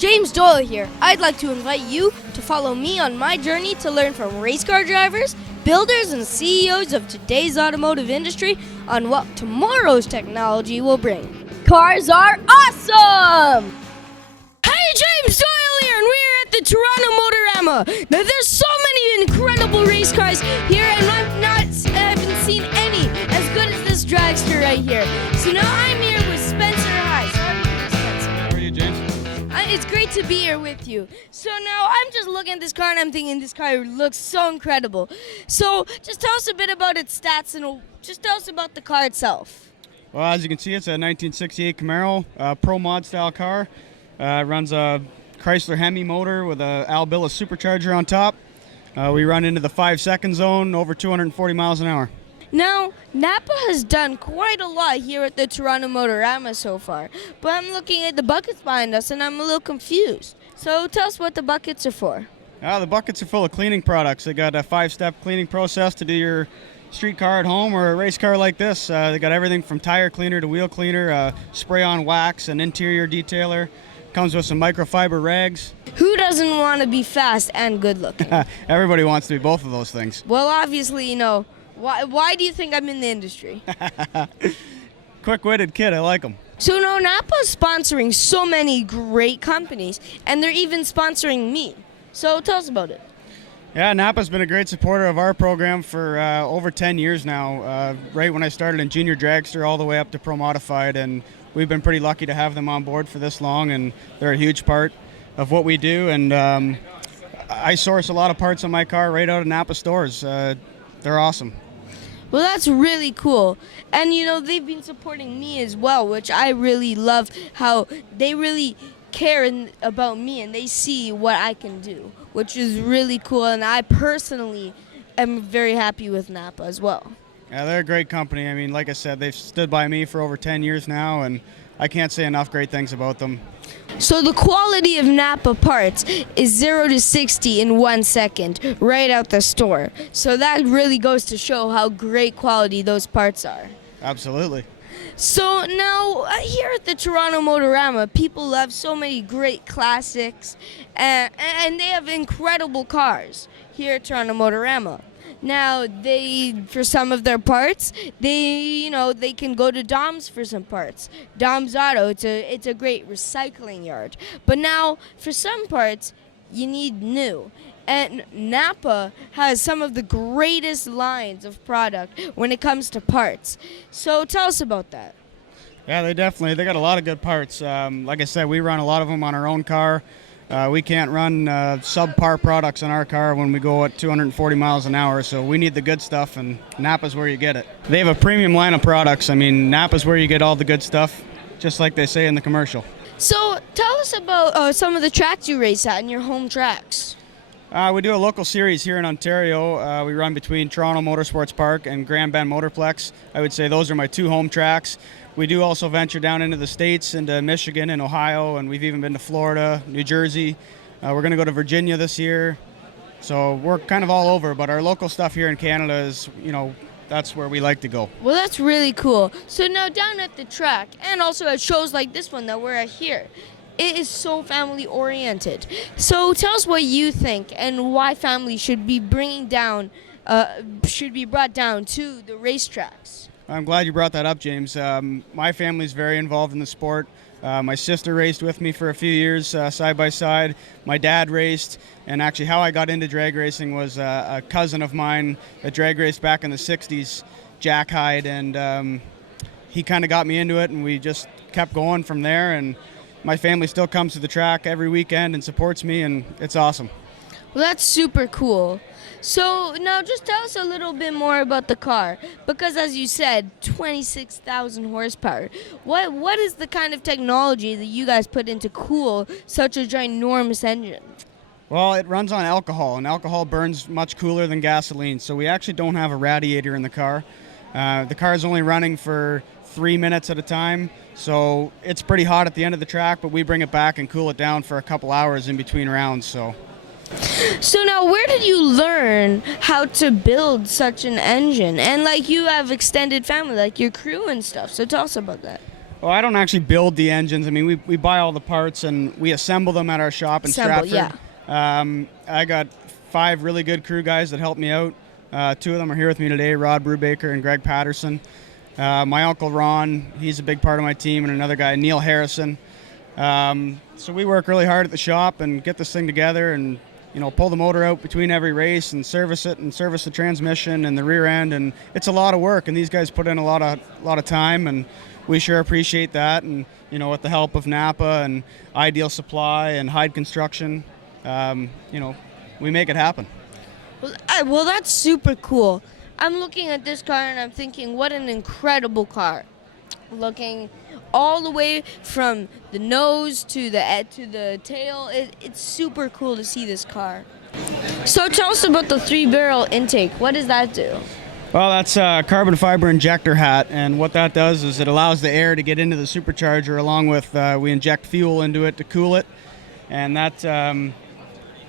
James Doyle here. I'd like to invite you to follow me on my journey to learn from race car drivers, builders, and CEOs of today's automotive industry on what tomorrow's technology will bring. Cars are awesome! Hey, James Doyle here, and we're at the Toronto Motorama. Now, there's so many incredible race cars here, and I haven't seen any as good as this dragster right here. So now I'm here with Spencer. Hi, so how are you, Spencer? How are you, James? It's great to be here with you. So now I'm just looking at this car and I'm thinking this car looks so incredible. So just tell us a bit about its stats and just tell us about the car itself. Well, as you can see, it's a 1968 Camaro, Pro Mod style car. Runs a Chrysler Hemi motor with a Albilla supercharger on top. We run into the 5-second zone, over 240 miles an hour. Now, Napa has done quite a lot here at the Toronto Motorama so far, but I'm looking at the buckets behind us and I'm a little confused. So tell us what the buckets are for. The buckets are full of cleaning products. They got a 5-step cleaning process to do your street car at home or a race car like this. They got everything from tire cleaner to wheel cleaner, spray-on wax, an interior detailer. Comes with some microfiber rags. Who doesn't want to be fast and good looking? Everybody wants to be both of those things. Well, obviously, you know, why do you think I'm in the industry? Quick-witted kid, I like him. So now Napa's sponsoring so many great companies, and they're even sponsoring me. So tell us about it. Yeah, Napa's been a great supporter of our program for over 10 years now. Right when I started in junior dragster all the way up to Pro Modified, and we've been pretty lucky to have them on board for this long, and they're a huge part of what we do. And I source a lot of parts on my car right out of Napa stores. They're awesome. Well, that's really cool. And, you know, they've been supporting me as well, which I really love how they really care about me and they see what I can do, which is really cool. And I personally am very happy with Napa as well. Yeah, they're a great company. I mean, like I said, they've stood by me for over 10 years now, and I can't say enough great things about them. So the quality of Napa Parts is 0 to 60 in 1 second, right out the store. So that really goes to show how great quality those parts are. Absolutely. So now, here at the Toronto Motorama, people have so many great classics, and they have incredible cars here at Toronto Motorama. Now, for some of their parts, they can go to Dom's for some parts. Dom's Auto, it's a great recycling yard. But now, for some parts, you need new. And Napa has some of the greatest lines of product when it comes to parts. So tell us about that. Yeah, they got a lot of good parts. Like I said, we run a lot of them on our own car. We can't run subpar products on our car when we go at 240 miles an hour, so we need the good stuff, and Napa's where you get it. They have a premium line of products. I mean, Napa's where you get all the good stuff, just like they say in the commercial. So tell us about some of the tracks you race at in your home tracks. We do a local series here in Ontario. We run between Toronto Motorsports Park and Grand Bend Motorplex. I would say those are my two home tracks. We do also venture down into the States, into Michigan and Ohio, and we've even been to Florida, New Jersey. We're going to go to Virginia this year. So we're kind of all over, but our local stuff here in Canada is, that's where we like to go. Well, that's really cool. So now down at the track, and also at shows like this one that we're at here, it is so family-oriented. So tell us what you think and why families should be brought down to the racetracks. I'm glad you brought that up, James. My family's very involved in the sport. My sister raced with me for a few years, side by side. My dad raced, and actually how I got into drag racing was a cousin of mine that drag raced back in the 60s, Jack Hyde, and he kind of got me into it, and we just kept going from there. And my family still comes to the track every weekend and supports me, and it's awesome. Well, that's super cool. So now just tell us a little bit more about the car, because as you said, 26,000 horsepower. What is the kind of technology that you guys put into cool such a ginormous engine? Well, it runs on alcohol, and alcohol burns much cooler than gasoline, so we actually don't have a radiator in the car. The car is only running for 3 minutes at a time, so it's pretty hot at the end of the track, but we bring it back and cool it down for a couple hours in between rounds. So now, where did you learn how to build such an engine? And you have extended family, like your crew and stuff. So tell us about that. Well, I don't actually build the engines. I mean, we buy all the parts and we assemble them at our shop in Stratford. Yeah. I got 5 really good crew guys that help me out. 2 of them are here with me today, Rod Brubaker and Greg Patterson. My uncle Ron, he's a big part of my team, and another guy, Neil Harrison. So we work really hard at the shop and get this thing together and, pull the motor out between every race and service it and service the transmission and the rear end. And it's a lot of work, and these guys put in a lot of time, and we sure appreciate that. And, with the help of Napa and Ideal Supply and Hyde Construction, we make it happen. Well, that's super cool. I'm looking at this car and I'm thinking, what an incredible car. Looking all the way from the nose to the tail, it's super cool to see this car. So tell us about the 3-barrel intake. What does that do? Well, that's a carbon fiber injector hat, and what that does is it allows the air to get into the supercharger, along with we inject fuel into it to cool it, and that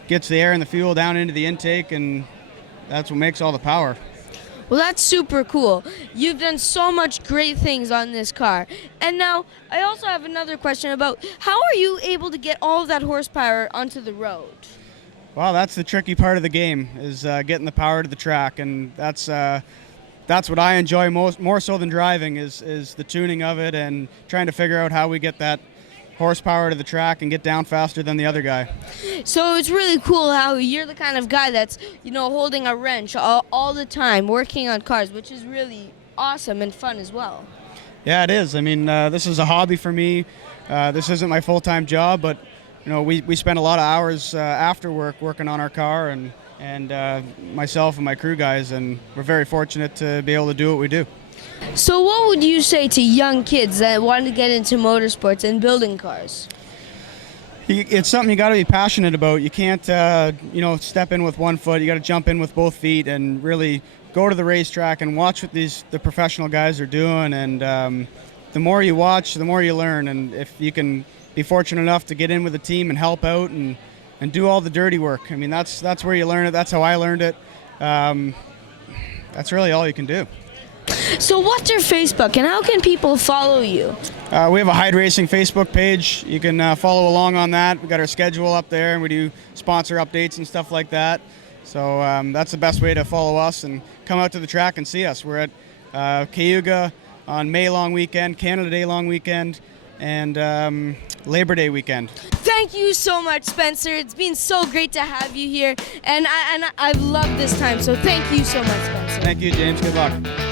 gets the air and the fuel down into the intake, and that's what makes all the power. Well, that's super cool. You've done so much great things on this car. And now, I also have another question about how are you able to get all of that horsepower onto the road? Well, that's the tricky part of the game, is getting the power to the track, and that's what I enjoy more so than driving, is the tuning of it and trying to figure out how we get that horsepower to the track and get down faster than the other guy. So it's really cool how you're the kind of guy that's, holding a wrench all the time, working on cars, which is really awesome and fun as well. Yeah, it is. I mean, this is a hobby for me. This isn't my full-time job, but we spend a lot of hours after work working on our car, and myself and my crew guys, and we're very fortunate to be able to do what we do. So what would you say to young kids that want to get into motorsports and building cars? It's something you got to be passionate about. You can't, step in with one foot. You got to jump in with both feet and really go to the racetrack and watch what the professional guys are doing. And the more you watch, the more you learn. And if you can be fortunate enough to get in with a team and help out and do all the dirty work, I mean, that's where you learn it. That's how I learned it. That's really all you can do. So what's your Facebook and how can people follow you? We have a Hyde Racing Facebook page. You can follow along on that. We've got our schedule up there, and we do sponsor updates and stuff like that. So that's the best way to follow us and come out to the track and see us. We're at Cayuga on May long weekend, Canada Day long weekend, and Labor Day weekend. Thank you so much, Spencer. It's been so great to have you here, and I've loved this time, so thank you so much, Spencer. Thank you, James. Good luck.